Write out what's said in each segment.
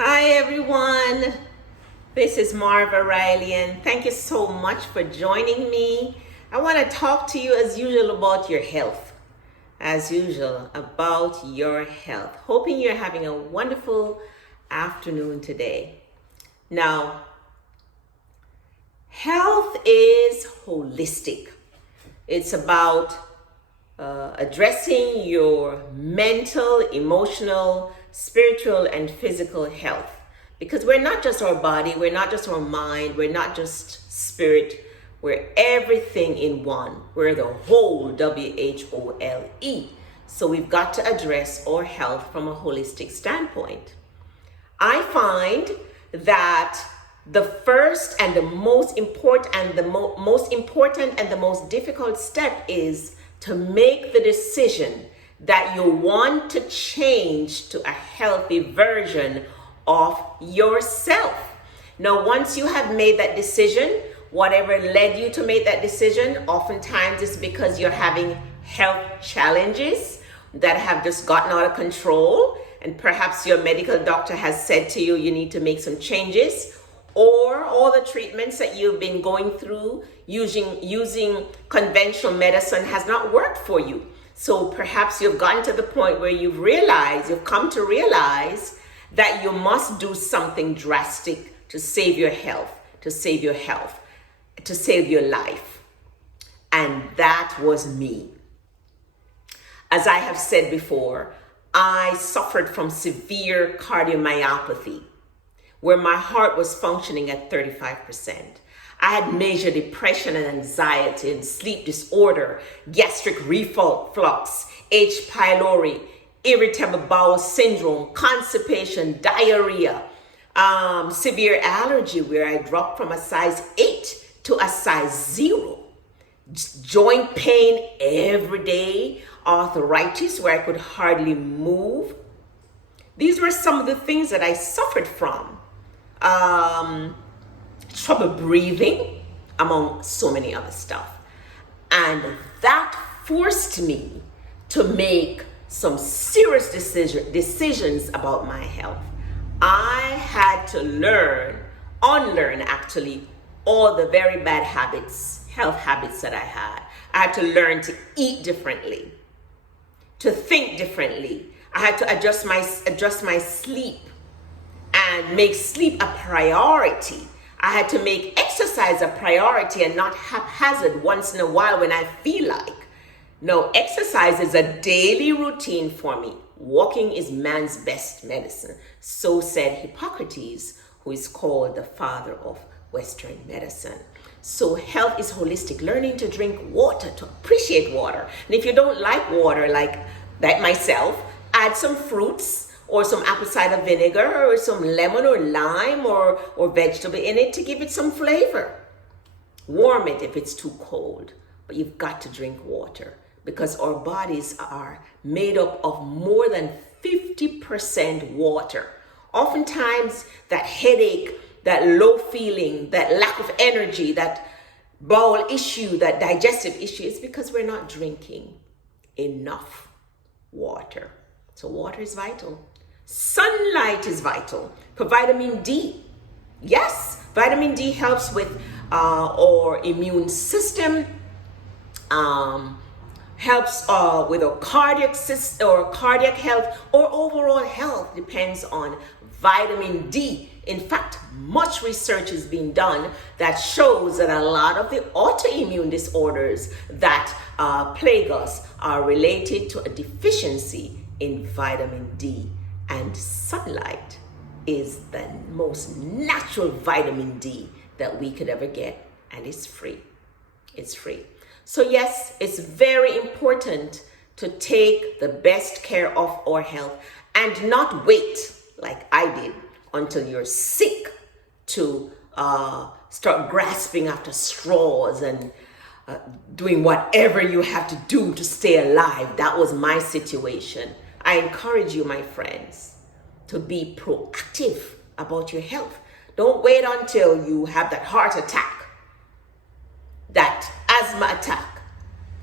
Hi everyone, this is Marva Riley and thank you so much for joining me. I want to talk to you as usual about your health. As usual, about your health. Hoping you're having a wonderful afternoon today. Now, health is holistic. It's about addressing your mental, emotional, spiritual, and physical health. Because we're not just our body, we're not just our mind, we're not just spirit, we're everything in one. We're the whole, WHOLE. So we've got to address our health from a holistic standpoint. I find that the first and the most important and the most difficult step is to make the decision that you want to change to a healthy version of yourself. Now, once you have made that decision, whatever led you to make that decision, oftentimes it's because you're having health challenges that have just gotten out of control, and perhaps your medical doctor has said to you, you need to make some changes, or all the treatments that you've been going through using conventional medicine has not worked for you. So perhaps you've gotten to the point where you've come to realize that you must do something drastic to save your health, to save your life. And that was me. As I have said before, I suffered from severe cardiomyopathy, where my heart was functioning at 35%. I had major depression and anxiety and sleep disorder, gastric reflux, H. pylori, irritable bowel syndrome, constipation, diarrhea, severe allergy where I dropped from a size 8 to a size 0, joint pain every day, arthritis where I could hardly move. These were some of the things that I suffered from. Trouble breathing, among so many other stuff. And that forced me to make some serious decisions about my health. I had to unlearn actually, all the very bad health habits that I had. I had to learn to eat differently, to think differently. I had to adjust my sleep and make sleep a priority. I had to make exercise a priority and not haphazard once in a while when I feel like. No, exercise is a daily routine for me. Walking is man's best medicine. So said Hippocrates, who is called the father of Western medicine. So health is holistic. Learning to drink water, to appreciate water. And if you don't like water, like myself, add some fruits or some apple cider vinegar or some lemon or lime or vegetable in it to give it some flavor. Warm it if it's too cold, but you've got to drink water because our bodies are made up of more than 50% water. Oftentimes that headache, that low feeling, that lack of energy, that bowel issue, that digestive issue is because we're not drinking enough water. So water is vital. Sunlight is vital. For vitamin D. Yes, vitamin D helps with our immune system, helps with our cardiac system or cardiac health or overall health, depends on vitamin D. In fact, much research is being done that shows that a lot of the autoimmune disorders that plague us are related to a deficiency in vitamin D. And sunlight is the most natural vitamin D that we could ever get, and it's free. It's free. So yes, it's very important to take the best care of our health and not wait like I did until you're sick to start grasping after straws and doing whatever you have to do to stay alive. That was my situation. I encourage you, my friends, to be proactive about your health. Don't wait until you have that heart attack, that asthma attack,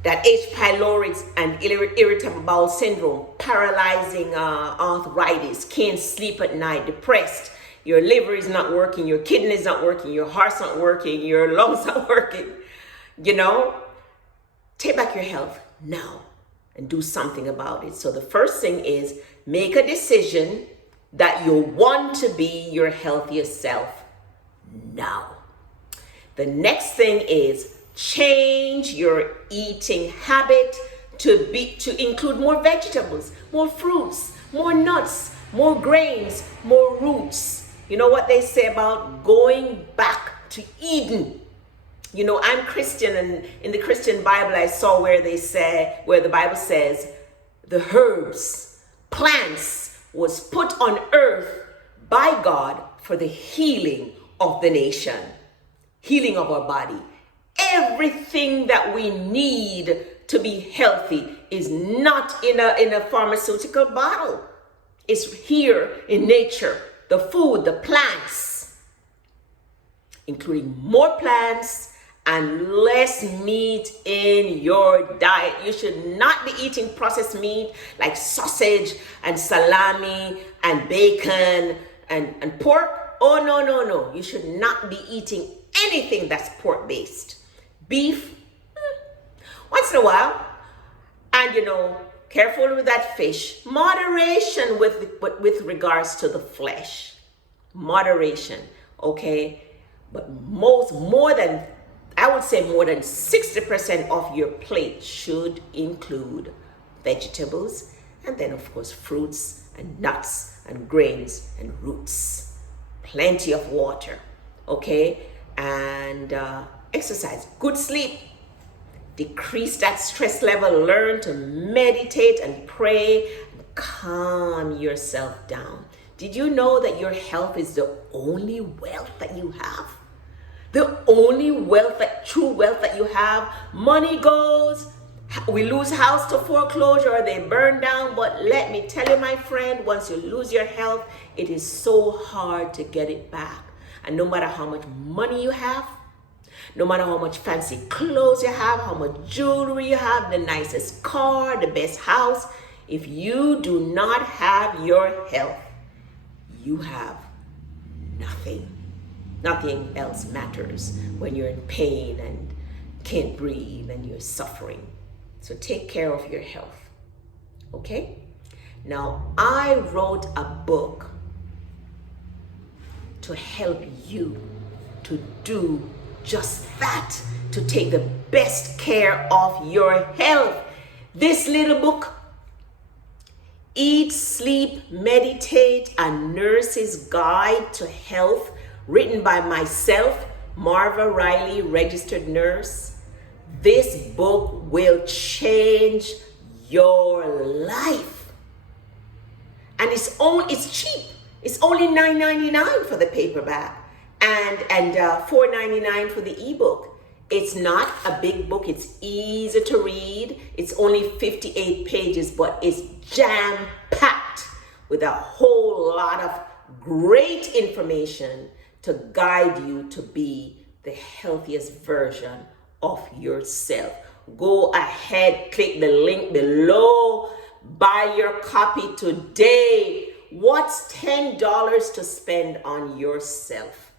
that H. pylori and irritable bowel syndrome, paralyzing arthritis, can't sleep at night, depressed, your liver is not working, your kidney is not working, your heart's not working, your lungs not working, take back your health now and do something about it. So the first thing is make a decision that you want to be your healthiest self now. The next thing is change your eating habit to include more vegetables, more fruits, more nuts, more grains, more roots. You know what they say about going back to Eden? I'm Christian, and in the Christian Bible I saw where the Bible says the herbs, plants was put on earth by God for the healing of the nation, healing of our body. Everything that we need to be healthy is not in a pharmaceutical bottle. It's here in nature, the food, the plants, including more plants and less meat in your diet. You should not be eating processed meat like sausage and salami and bacon and pork. Oh, no. You should not be eating anything that's pork-based. Beef, once in a while. And, careful with that fish. Moderation with regards to the flesh. Moderation, okay? But I would say more than 60% of your plate should include vegetables, and then of course fruits and nuts and grains and roots. Plenty of water, okay? And exercise, good sleep, decrease that stress level, learn to meditate and pray, and calm yourself down. Did you know that your health is the only wealth that you have? The only true wealth that you have. Money goes, we lose house to foreclosure, or they burn down. But let me tell you, my friend, once you lose your health, it is so hard to get it back. And no matter how much money you have, no matter how much fancy clothes you have, how much jewelry you have, the nicest car, the best house, if you do not have your health, you have nothing. Nothing else matters when you're in pain and can't breathe and you're suffering. So take care of your health, okay? Now, I wrote a book to help you to do just that, to take the best care of your health. This little book, Eat, Sleep, Meditate, A Nurse's Guide to Health, written by myself, Marva Riley, registered nurse. This book will change your life. And it's cheap. It's only $9.99 for the paperback and $4.99 for the ebook. It's not a big book. It's easy to read. It's only 58 pages, but it's jam-packed with a whole lot of great information to guide you to be the healthiest version of yourself. Go ahead, click the link below, buy your copy today. What's $10 to spend on yourself?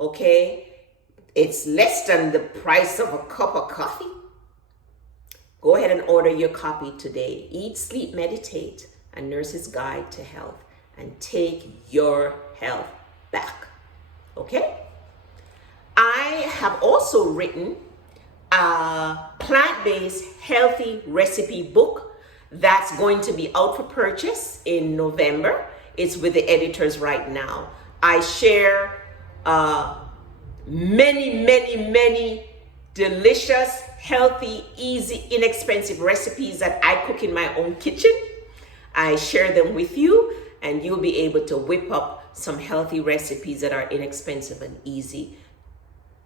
Okay? It's less than the price of a cup of coffee. Go ahead and order your copy today. Eat, Sleep, Meditate, A Nurse's Guide to Health, and take your health back. Okay? I have also written a plant-based healthy recipe book that's going to be out for purchase in November. It's with the editors right now. I share many delicious, healthy, easy, inexpensive recipes that I cook in my own kitchen. I share them with you, and you'll be able to whip up some healthy recipes that are inexpensive and easy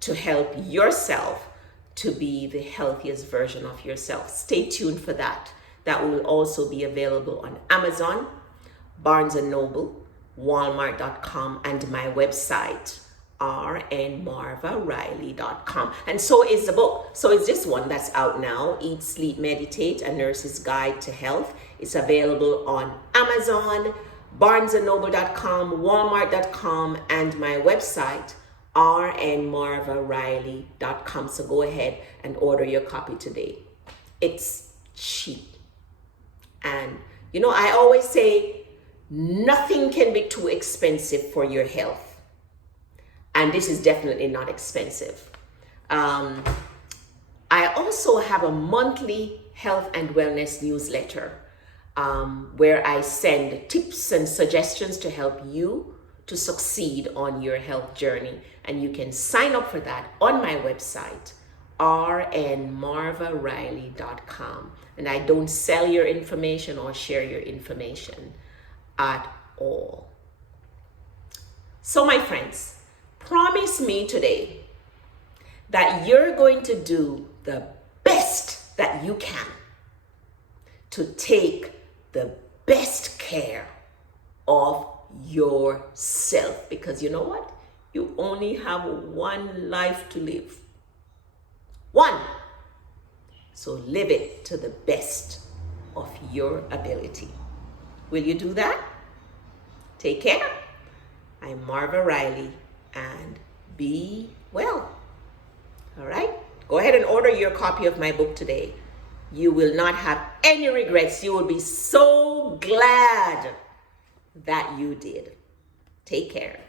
to help yourself to be the healthiest version of yourself. Stay tuned for that. That will also be available on Amazon, Barnes&noble, Walmart.com, and my website, rnmarvariley.com. And so is the book. So is this one that's out now, Eat, Sleep, Meditate, A Nurse's Guide to Health. It's available on Amazon, barnesandnoble.com, walmart.com, and my website, rnmarvariley.com. So go ahead and order your copy today. It's cheap. And I always say nothing can be too expensive for your health. And this is definitely not expensive. I also have a monthly health and wellness newsletter where I send tips and suggestions to help you to succeed on your health journey. And you can sign up for that on my website, rnmarvariley.com. And I don't sell your information or share your information at all. So my friends, promise me today that you're going to do the best that you can to take the best care of yourself, because you know what? You only have one life to live. One. So live it to the best of your ability. Will you do that? Take care. I'm Marva Riley, and be well. All right? Go ahead and order your copy of my book today. You will not have any regrets. You will be so glad that you did. Take care.